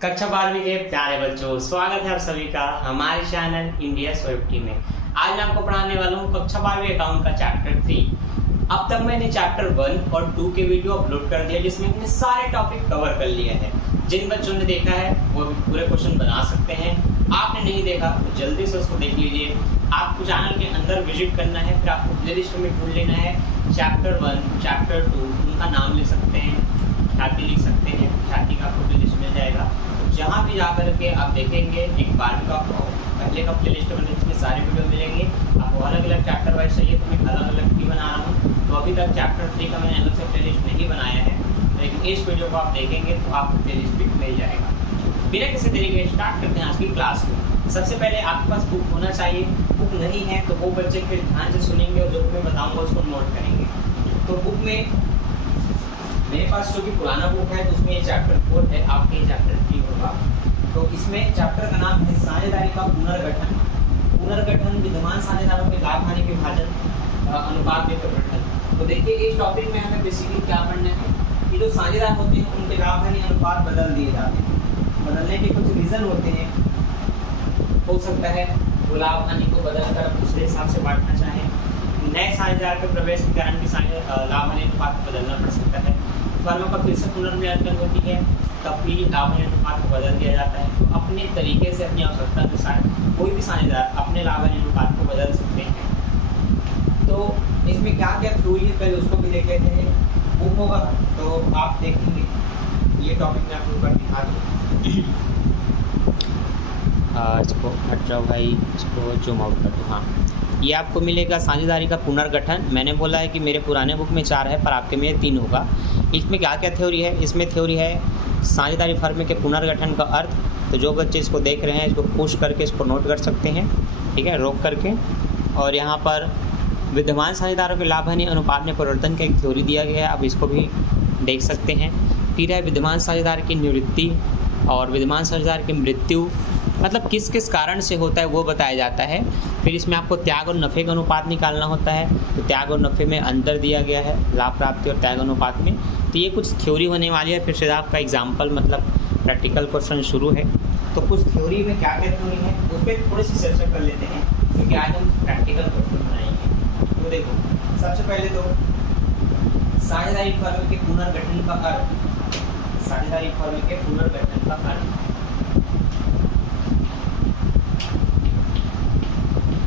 कक्षा 12वीं के प्यारे बच्चों, स्वागत है आप सभी का हमारे चैनल इंडिया स्विफ्टी में। आज मैं आपको पढ़ाने वाला हूँ कक्षा 12वीं अकाउंट का चैप्टर 3। अब तक मैंने चैप्टर 1 और 2 के वीडियो अपलोड कर दिया, जिसमें मैंने सारे टॉपिक कवर कर लिए हैं। जिन बच्चों ने देखा है वो भी पूरे क्वेश्चन बना सकते हैं। आपने नहीं देखा तो जल्दी से उसको देख लीजिए। आपको चैनल के अंदर विजिट करना है, फिर आपको प्ले लिस्ट में ढूंढ लेना है चैप्टर 1, चैप्टर 2, उनका नाम लिख सकते हैं, ख्याति लिख सकते हैं, ख्याति का आपको प्ले लिस्ट मिल जाएगा। जहाँ भी जाकर के आप देखेंगे एक 12वीं का पहले का प्ले लिस्ट बने, इसमें सारे वीडियो मिलेंगे। आपको अलग अलग चैप्टर वाइज चाहिए तो मैं अलग अलग भी बना रहा हूँ। तो अभी तक चैप्टर 3 का मैंने अलग से प्ले लिस्ट नहीं बनाया है, लेकिन इस वीडियो को आप देखेंगे तो आपको प्ले लिस्ट भी मिल जाएगा। बिना किसी तरीके स्टार्ट करते हैं आज की क्लास को। सबसे पहले आपके पास बुक होना चाहिए। बुक नहीं है तो वो बच्चे फिर ध्यान से सुनेंगे और जो मैं बताऊँगा उसको नोट करेंगे। तो बुक में मेरे पास जो कि पुराना बुक है तो उसमें ये चैप्टर 4 है, आपके ये चैप्टर 3 होगा। तो इसमें चैप्टर का नाम है साझेदारी का पुनर्गठन। पुनर्गठन, विद्यमान साझेदारों के लाभ हानि विभाजन, अनुपात में परिवर्तन। तो देखिए इस टॉपिक में हमें बेसिकली क्या पढ़ना है कि जो साझेदार होते हैं उनके लाभ हानि अनुपात बदल दिए जाते हैं। बदलने के कुछ रीजन होते हैं। हो सकता है वो लाभ हानि को बदलकर दूसरे हिसाब से बांटना चाहें। नए साझेदार के प्रवेश के कारण भी लाभ हानि अनुपात बदलना पड़ सकता है। फर्मों का फिर से पुनर्मूल्यांकन होती है, तब भी लाभ हानि अनुपात को बदल दिया जाता है। तो अपने तरीके से अपनी आवश्यकता के अनुसार कोई भी साझेदार अपने लाभ हानि अनुपात को बदल सकते हैं। तो इसमें क्या क्या थ्योरी है पहले उसको भी देख लेते हैं। बुक होगा तो आप देखेंगे ये टॉपिक मैं आपको ऊपर दिखा दूँ। इसको हट जाओ भाई, इसको जूम आउट कर दो। हाँ, ये आपको मिलेगा साझेदारी का पुनर्गठन। मैंने बोला है कि मेरे पुराने बुक में 4 है पर आपके में 3 होगा। इसमें क्या क्या थ्योरी है? इसमें थ्योरी है साझेदारी फर्म के पुनर्गठन का अर्थ। तो जो बच्चे इसको देख रहे हैं इसको पुश करके इसको नोट कर सकते हैं, ठीक है, रोक करके। और यहाँ पर विद्यमान साझेदारों के लाभ हानि अनुपात में परिवर्तन का एक थ्योरी दिया गया है, आप इसको भी देख सकते हैं। फिर है विद्यमान साझेदार की निवृत्ति और विद्यमान साझेदार की मृत्यु, मतलब किस किस कारण से होता है वो बताया जाता है। फिर इसमें आपको त्याग और नफ़े का अनुपात निकालना होता है। तो त्याग और नफ़े में अंतर दिया गया है लाभ प्राप्ति और त्याग अनुपात में। तो ये कुछ थ्योरी होने वाली है। फिर से आपका एग्जाम्पल मतलब प्रैक्टिकल क्वेश्चन शुरू है। तो कुछ थ्योरी में क्या क्या थ्योरी है उस पर थोड़ी सी चर्चा कर लेते हैं, क्योंकि आज हम प्रैक्टिकल क्वेश्चन बनाएंगे। तो देखो सबसे पहले तो साझेदारी फर्म के पुनर्गठन का अर्थ। साझेदारी फर्म के पुनर्गठन का अर्थ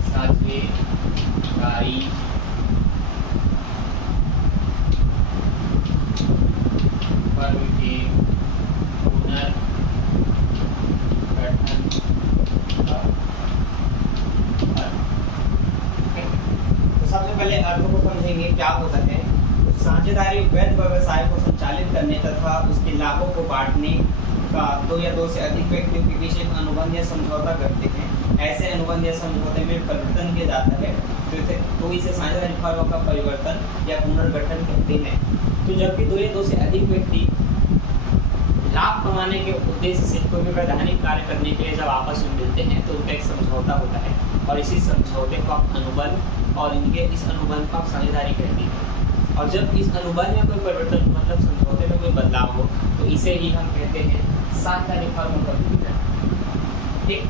साझेदारी फर्म के पुनर्गठन का अर्थ। तो सबसे पहले अर्थ को समझेंगे क्या होता है। साझेदारी वैध व्यवसाय को संचालित करने तथा उसके लाभों को बांटने का 2 या 2 से अधिक व्यक्तियों के बीच एक अनुबंध या समझौता करते हैं। ऐसे अनुबंध या समझौते में परिवर्तन किया जाता है तो इसे साझेदारी फर्म का परिवर्तन या पुनर्गठन कहते हैं। तो जब भी 2 या 2 से अधिक व्यक्ति लाभ कमाने के उद्देश्य से कोई भी वैधानिक कार्य करने के लिए जब आपस में मिलते हैं तो उनका एक समझौता होता है, और इसी समझौते को आप अनुबंध और इनके इस अनुबंध को आप साझेदारी कहते हैं। और जब इस अनुबंध में कोई परिवर्तन मतलब समझौते में कोई बदलाव हो तो इसे ही हम कहते हैं साझेदारी फर्म का विलय। ठीक,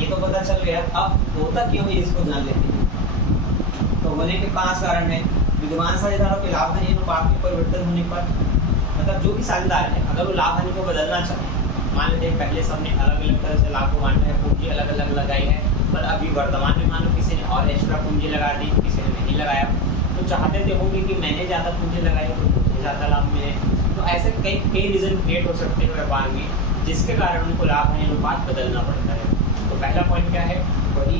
ये तो पता चल गया। अब होता क्यों है इसको जान लेते हैं। तो होने के 5 कारण है। विद्यमान साझेदारों के लाभ हानि अनुपात में परिवर्तन होने पर, मतलब जो भी साझेदार है अगर वो लाभ हानि को बदलना चाहे, मान लेते हैं पहले सबने अलग अलग तरह से लाभ को बांटा है, पूंजी अलग अलग लगाई है, पर अभी वर्तमान में मानो किसी ने और एक्स्ट्रा पूंजी लगा दी, किसी ने नहीं लगाया, तो चाहते थे होंगे कि मैंने ज़्यादा पूंजी लगाई तो मुझे ज़्यादा लाभ मिले। तो ऐसे कई रीज़न क्रिएट हो सकते हैं व्यापार में, जिसके कारण उनको लाभ हानि अनुपात बदलना पड़ता है। तो पहला पॉइंट क्या है, वही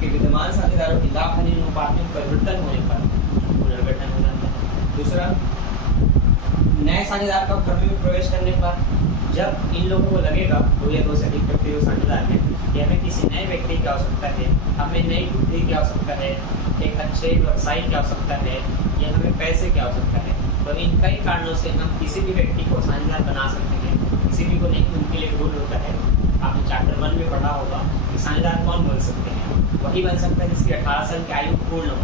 कि विद्यमान साझेदारों के लाभ हानि अनुपात में परिवर्तन होने पर पुनर्गठन हो जाता है। दूसरा, नए साझेदार का फर्म में प्रवेश करने पर जब इन लोगों को लगेगा 2 या 2 से अधिक व्यक्ति जो साझेदार हैं कि हमें किसी नए व्यक्ति की आवश्यकता है, हमें नई बुद्धि की आवश्यकता है, एक अच्छे व्यवसायी की आवश्यकता है, या हमें पैसे की आवश्यकता है, तो इन कई कारणों से हम किसी भी व्यक्ति को साझेदार बना सकते हैं। किसी भी को नहीं, उनके लिए गोल होता है। आपने चैप्टर 1 में पढ़ा होगा कि साझेदार कौन बन सकते हैं। वही बन सकता है जिसकी 18 साल की आयु पूर्ण हो।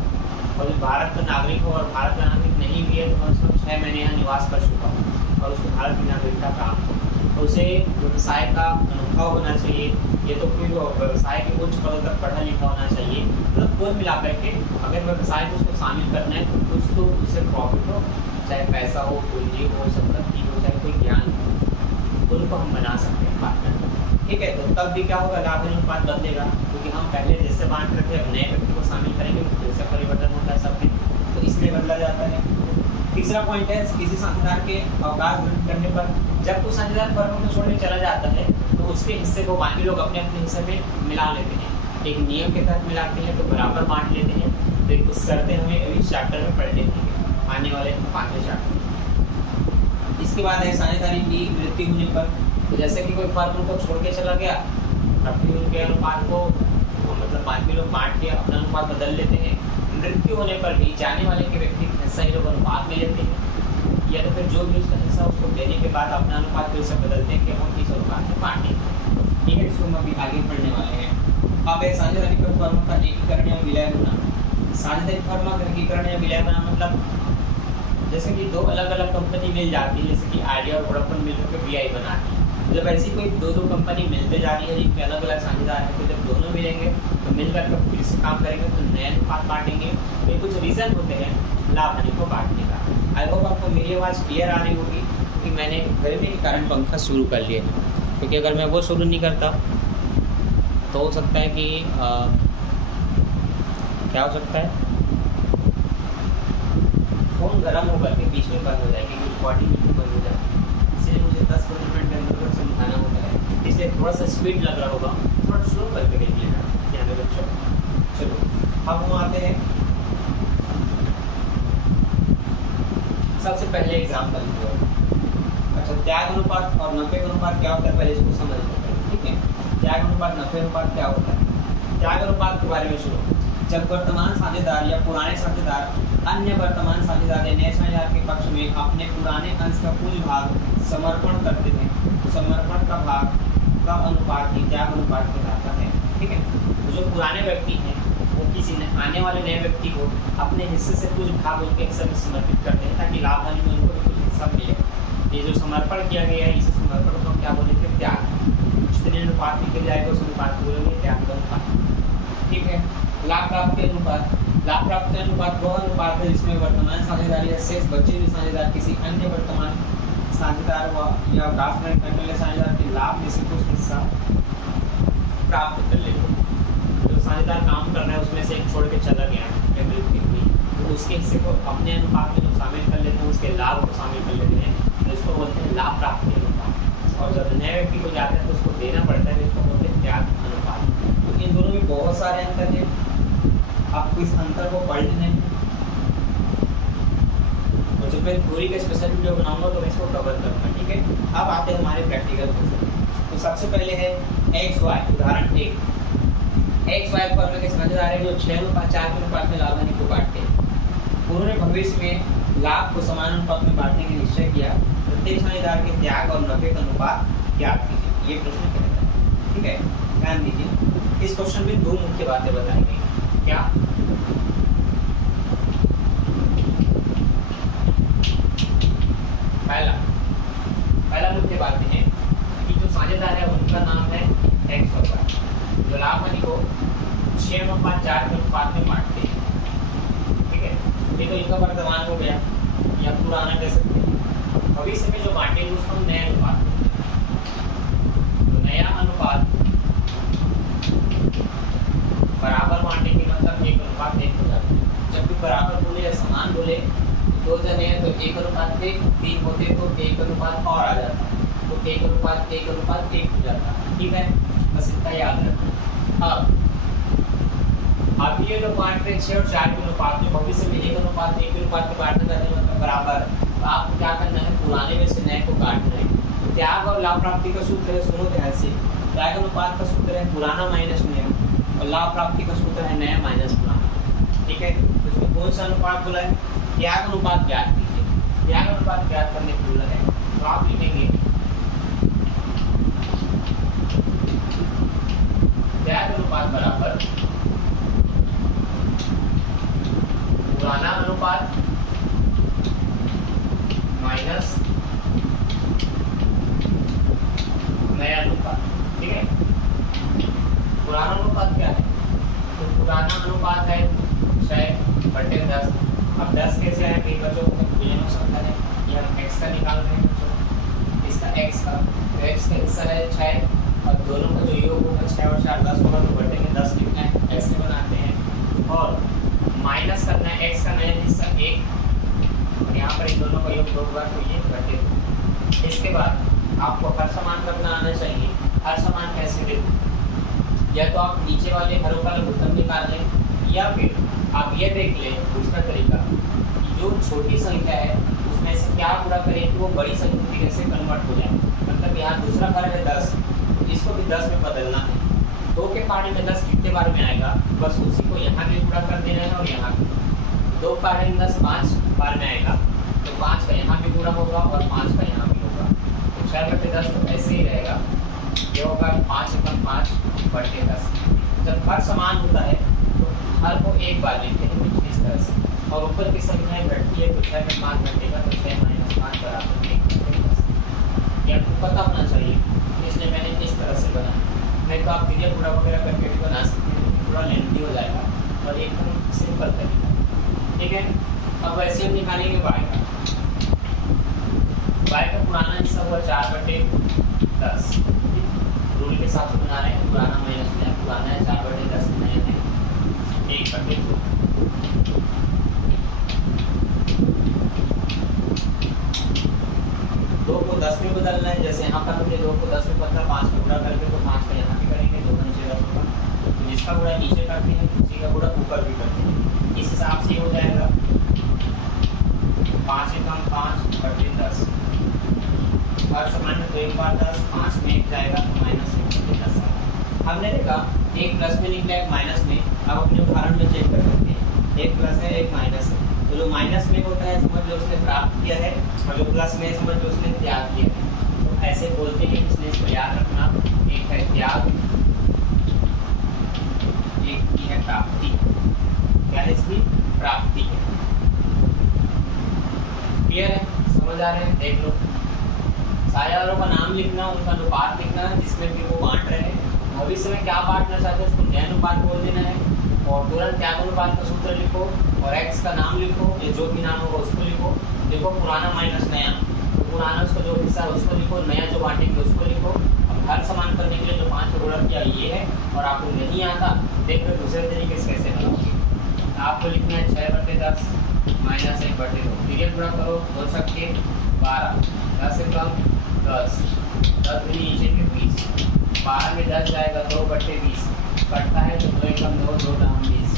और जो भारत का नागरिक हो और भारत का नागरिक नहीं भी है तो कम से कम 6 महीने यहाँ निवास कर चुका हो और उसको भारत की नागरिकता प्राप्त हो, तो उसे व्यवसाय का अनुभव होना चाहिए। ये तो फिर व्यवसाय के उच्च पदों तक पढ़ा लिखा होना चाहिए। मतलब कुल मिलाकर के अगर व्यवसाय में उसको शामिल करना है तो कुछ तो उससे प्रॉफिट हो, चाहे पैसा हो, पूंजी हो, संपत्ति हो, चाहे कोई ज्ञान हो, उनको हम बना सकते हैं पार्टनर। ठीक है, तो तब भी क्या होगा, लाभ अनुपात बदलेगा, क्योंकि हम पहले जैसे बांट रहे थे अब नए व्यक्ति को शामिल करेंगे तो फिर से परिवर्तन होता है सब में, तो इसलिए बदला जाता है। तीसरा पॉइंट है किसी साझेदार के अवकाश ग्रहण करने पर जब कोई साझेदार फर्म को छोड़ने चला जाता है तो उसके हिस्से को बाकी लोग अपने अपने हिस्से में मिला लेते हैं। एक नियम के तहत मिलाते हैं तो बराबर बांट लेते हैं। तो कुछ शर्तें हमें अभी चैप्टर में पढ़ लेते हैं, आने वाले 5वें चैप्टर। इसके बाद है साझेदारी की मृत्यु होने पर, तो जैसे कि कोई फर्म उनको छोड़ के चला गया तब भी उनके अनुपात को मतलब बाकी लोग बांट के अपना अनुपात बदल लेते हैं। मृत्यु होने पर भी जाने वाले के व्यक्ति का हिस्सा ही लोग अनुपात में लेते हैं, या तो फिर जो भी उसका हिस्सा उसको देने के बाद अपना अनुपात फिर से बदलते हैं कि हम इस अनुपात में बांटेंगे। ठीक है, इसको हम अभी आगे पढ़ने वाले हैं। अब है साझेदारी पर फर्म का एकीकरण या विलय होना। साझेदारी फर्म का एकीकरण या विलय होना मतलब जैसे कि दो अलग अलग कंपनी मिल जाती है, जैसे कि आइडिया और वोडाफोन मिलकर के वीआई बनाती है। जब ऐसी कोई दो कंपनी मिलते जा रही है जिनके अलग अलग साझेदार है, तो जब दोनों मिलेंगे तो मिलकर के फिर से काम करेंगे तो नए अनुपात बांटेंगे। तो कुछ रीजन होते हैं लाभ हानि को बांटने का। आई होप आपको मेरी आवाज़ क्लियर आ रही होगी, क्योंकि मैंने गर्मी के कारण पंखा शुरू कर लिया है, क्योंकि अगर मैं वो शुरू नहीं करता तो हो सकता है कि क्या हो सकता है, फ़ोन गर्म होकर के बीच में बंद हो जाएगी, रिकॉर्डिंग बिल्कुल बंद हो जाएगी। इसलिए मुझे 10-15 मिनट के अंदर समझाना होता है, इसलिए थोड़ा सा स्पीड लग रहा होगा, थोड़ा स्लो करके देखिएगा ध्यान में बच्चों। चलो अब हम आते हैं सबसे पहले एग्जाम्पल की ओर। अच्छा, त्याग अनुपात और नफे का अनुपात क्या होता है पहले इसको समझ लेते हैं। ठीक है, त्याग अनुपात नफे अनुपात क्या होता है। त्याग अनुपात के बारे में सुनो। जब वर्तमान साझेदार या पुराने साझेदार अन्य वर्तमान साझेदार या नए साझेदार के पक्ष में अपने पुराने अंश का कुल भाग समर्पण करते हैं तो समर्पण का भाग का अनुपात ही त्याग अनुपात कहलाता है। ठीक है, तो जो पुराने व्यक्ति हैं वो किसी आने वाले नए व्यक्ति को अपने हिस्से से कुछ भाग उनके हिस्से में समर्पित करते हैं ताकि लाभ हानि में उनको भी कुछ हिस्सा मिले। ये जो समर्पण किया गया है इस समर्पण को क्या बोलेंगे, त्याग। जितने अनुपात निकल जाएगा उस अनुपात को बोलेंगे त्याग अनुपात। ठीक है, लाभ प्राप्ति अनुपात। लाभ प्राप्ति अनुपात वह अनुपात है जिसमें वर्तमान साझेदार या शेष बचे हुए साझेदार किसी अन्य वर्तमान साझेदार या अवकाश ग्रहण करने वाले साझेदार के लाभ में से कुछ हिस्सा प्राप्त कर लेते हैं। जो साझेदार काम कर रहा है उसमें से एक छोड़ के चला गया है मृत्यु हुई, तो उसके हिस्से को अपने अनुपात में जो शामिल कर लेते हैं, उसके लाभ को शामिल कर लेते हैं, तो इसको बोलते हैं लाभ प्राप्ति अनुपात। और जब नए व्यक्ति को जाता है तो उसको देना पड़ता है, इसको बोलते हैं त्याग अनुपात। तो इन दोनों में बहुत सारे अंतर हैं, आपको इस अंतर को पढ़ लेना है। और जब मैं थ्योरी का स्पेशल वीडियो बनाऊंगा तो मैं इसको कवर करूंगा। ठीक है, अब आते हैं हमारे प्रैक्टिकल क्वेश्चन। तो सबसे पहले है एक्स वाई। उदाहरण 1, एक्स वाई फॉर्मूले के साझेदार है जो 6:4 के अनुपात में लाभ हानि को बांटते हैं। उन्होंने भविष्य में लाभ को समान अनुपात में बांटने का निश्चय किया। प्रत्येक साझेदार के त्याग और नफे का अनुपात ज्ञात कीजिए। ये प्रश्न कहता है। ठीक है, ध्यान दीजिए, इस क्वेश्चन में दो मुख्य बातें बताई गई। क्या? पहला मुख्य बात है कि जो साझेदार है उनका नाम है एक्स और वाई, जो लाभ हानि को 6:4 के अनुपात में बांटते हैं। ठीक है, ये तो इनका वर्तमान हो गया या पुराना कह सकते हैं। भविष्य में जो बांटेंगे उसको हम नया अनुपात बोलते हैं। तो नया अनुपात बराबर बांटेंगे मतलब 1:1 हो जाता है। जब भी बराबर बोले या समान बोले, दो जने हैं तो 1:1, 3 होते तो 1:1 और आ जाता, तो 1:1 हो जाता। ठीक है, बस इतना याद रखना। अब ये लोग बांट रहे 6 और 4 के अनुपात में, भविष्य में 1:1 के अनुपात में बांटना चाहते हैं मतलब बराबर। तो आपको क्या करना है, पुराने में से नए को काटना है। तो त्याग और लाभ प्राप्ति का सूत्र है, सुनो ध्यान से। त्याग अनुपात का सूत्र है पुराना माइनस नया, और लाभ प्राप्ति का सूत्र है नया माइनस पुराना। ठीक है, तो इसमें कौन सा अनुपात बोला है, त्याग अनुपात ज्ञात कीजिए। त्याग अनुपात ज्ञात करने को बोला है, तो आप लिखेंगे त्याग अनुपात बराबर x का निकाल रहे हैं बच्चों, इसका x का, तो x का हिस्सा है 6 और दोनों का जो योग होगा 6 और 4 10 होगा, तो बटे में 10 लिखना है, ऐसे बनाते हैं। और माइनस करना है x का नया हिस्सा 1 और यहाँ पर इन दोनों का योग 2 होगा, तो ये बटे 2। इसके बाद आपको हर समान करना आना चाहिए। हर समान कैसे देखो, या तो आप नीचे वाले हरों का लघुत्तम निकाल लें, या फिर आप ये देख लें दूसरा तरीका कि जो छोटी संख्या है उसमें से क्या गुणा करें कि वो बड़ी संख्या में कैसे कन्वर्ट हो जाए। मतलब यहाँ दूसरा हर है 10, इसको भी 10 में बदलना है। 2 के पारे में 10 कितने बार में आएगा, बस उसी को यहाँ भी गुणा कर देना है और यहाँ भी। 2 पारे में 10 5 बार में आएगा, तो 5 का यहाँ भी गुणा होगा और 5 का यहाँ भी होगा, तो 6/10 तो ऐसे ही रहेगा। ये होगा 5 × 5 / 10। जब हर समान होता है तो हर को एक बार लेते हैं कुछ इस तरह से, और ऊपर की संख्याएं घटती है तो 6 में 5 घटेगा, तो 6 - 5 बराबर 1/10। ये आपको पता होना चाहिए, इसलिए मैंने इस तरह से बनाया। नहीं तो आप धीरे पूरा वगैरह करके भी बना सकते हैं, थोड़ा लेंथी हो जाएगा और एकदम सिंपल तरीका। ठीक है, अब वैसे हम निकालेंगे y का। y का पुराना हिस्सा हुआ 4/10, रूल के हिसाब से बना रहे हैं, पुराना माइनस में पुराना है 4/10, नया है 1/2। दो को 10 में बदलना है, जैसे यहाँ पर हमने 2 को 10 में बदला, 5 का गुणा करके, तो 5 का यहाँ भी करेंगे, 2 नीचे रखूंगा, तो जिसका गुणा नीचे करते हैं उसी का गुणा ऊपर भी करते हैं। इस हिसाब से हो जाएगा 5 × 5 / 10। हर समान में 2 एक बार 10, 5 में 1 जाएगा तो -1/10। हमने देखा एक प्लस में निकला एक माइनस में। अब अपने उदाहरण में चेक कर सकते हैं, एक प्लस है एक माइनस है, तो जो माइनस में होता है समझ लो उसने प्राप्त किया है, और जो प्लस में समझ लो उसने त्याग किया है। तो ऐसे बोलते हैं, इसलिए इसको याद रखना, एक है त्याग, एक की है प्राप्ति। क्या है इसकी? प्राप्ति है। क्लियर है? समझ आ रहे हैं? देख लो, साझेदारों का नाम लिखना, उनका अनुपात लिखना जिसमें भी वो बांट रहे हैं। भविष्य में क्या बांटना चाहते हैं उसको न्याय अनुपात बोल देना है, और तुरंत त्याग अनुपात का सूत्र लिखो और x का नाम लिखो, या जो भी नाम होगा उसको लिखो। देखो पुराना माइनस नया, तो पुराना उसका जो हिस्सा है उसको लिखो, नया जो बांटेंगे उसको लिखो। अब हर समान करने के लिए जो 5 का गुणा किया ये है, और आपको नहीं आता, देख लो दूसरे तरीके से कैसे बनाओगे। आपको लिखना है 6/10 - 1/2। फिर ये पूरा करो, 2 छक्के 12, 10 से कम 10, 10 नीचे के 20, 12 में 10 जाएगा 2/20, कटता है तो 2 एकम 2, 2 दाम 20,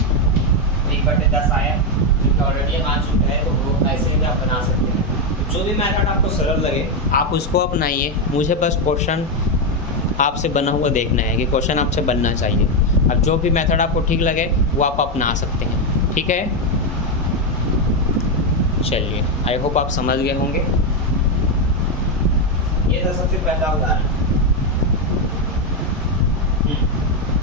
1/10 आया, क्योंकि ऑलरेडी आ चुका है, तो वो ऐसे भी आप बना सकते हैं। जो भी मेथड आपको सरल लगे आप उसको अपनाइए। मुझे बस क्वेश्चन आपसे बना हुआ देखना है कि क्वेश्चन आपसे बनना चाहिए। अब जो भी मेथड आपको ठीक लगे वो आप अपना सकते हैं। ठीक है, चलिए, आई होप आप समझ गए होंगे। ये था सबसे पहला उदाहरण।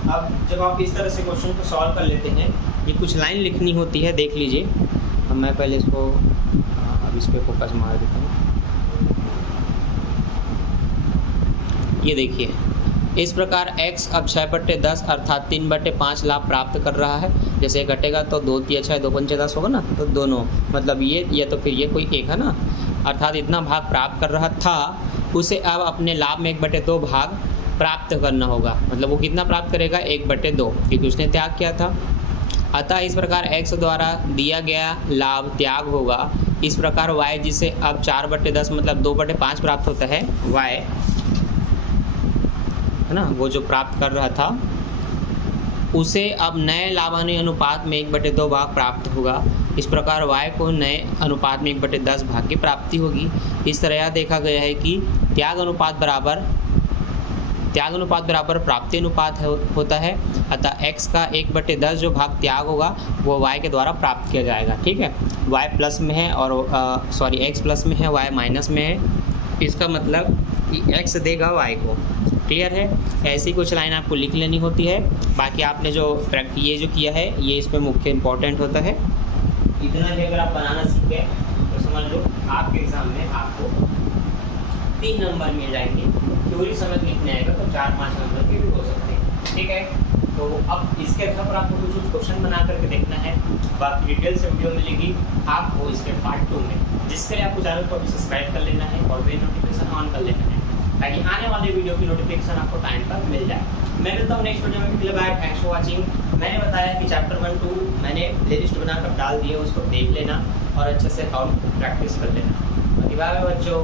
अब जब आप इस तरह से क्वेश्चन को सॉल्व कर लेते हैं, ये कुछ लाइन लिखनी होती है, देख लीजिए। अब मैं पहले इसको अब इस पर फोकस मार देता हूँ। ये देखिए, इस प्रकार x अब 6/10 अर्थात 3/5 लाभ प्राप्त कर रहा है। जैसे घटेगा तो 2 × 6 2 × 10 होगा ना, तो दोनों मतलब ये या तो फिर ये कोई एक है ना, अर्थात इतना भाग प्राप्त कर रहा था, उसे अब अपने लाभ में 1/2 भाग प्राप्त करना होगा। मतलब वो कितना प्राप्त करेगा? 1/2, क्योंकि उसने त्याग किया था। अतः इस प्रकार x द्वारा दिया गया लाभ त्याग होगा। इस प्रकार y जिसे अब 4/10 मतलब 2/5 प्राप्त होता है, y है ना, वो जो प्राप्त कर रहा था उसे अब नए लाभान्वयी अनुपात में 1/2 भाग प्राप्त होगा। इस प्रकार y को नए अनुपात में 1/10 भाग की प्राप्ति होगी। इस तरह यह देखा गया है कि त्याग अनुपात बराबर प्राप्ति अनुपात होता है। अतः x का 1/10 जो भाग त्याग होगा वो y के द्वारा प्राप्त किया जाएगा। ठीक है, y प्लस में है और x प्लस में है, y माइनस में है। इसका मतलब कि x देगा y को। क्लियर है? ऐसी कुछ लाइन आपको लिख लेनी होती है। बाकी आपने जो ये जो किया है ये इस पर मुख्य इम्पोर्टेंट होता है। इतना भी अगर आप बनाना सीख गए तो समझ लो आपके एग्जाम में आपको 3 नंबर मिल जाएंगे। थ्योरी समझ लिखने आएगा तो 4-5 नंबर के भी हो सकते हैं। ठीक है, तो अब इसके आधार पर आपको कुछ क्वेश्चन बना करके देखना है, बाकी डिटेल से वीडियो मिलेगी आपको इसके पार्ट 2 में, जिसके लिए आपको चैनल को अभी सब्सक्राइब कर लेना है और बेल नोटिफिकेशन ऑन कर लेना है ताकि आने वाले वीडियो की नोटिफिकेशन आपको टाइम पर मिल जाए। मैं मिलता हूँ नेक्स्ट वीडियो में। Bye, thanks for watching. मैंने बताया कि चैप्टर 1 2 मैंने प्लेलिस्ट बनाकर डाल दिए, उसको देख लेना और अच्छे से अकाउंट प्रैक्टिस कर लेना। बाय बच्चों।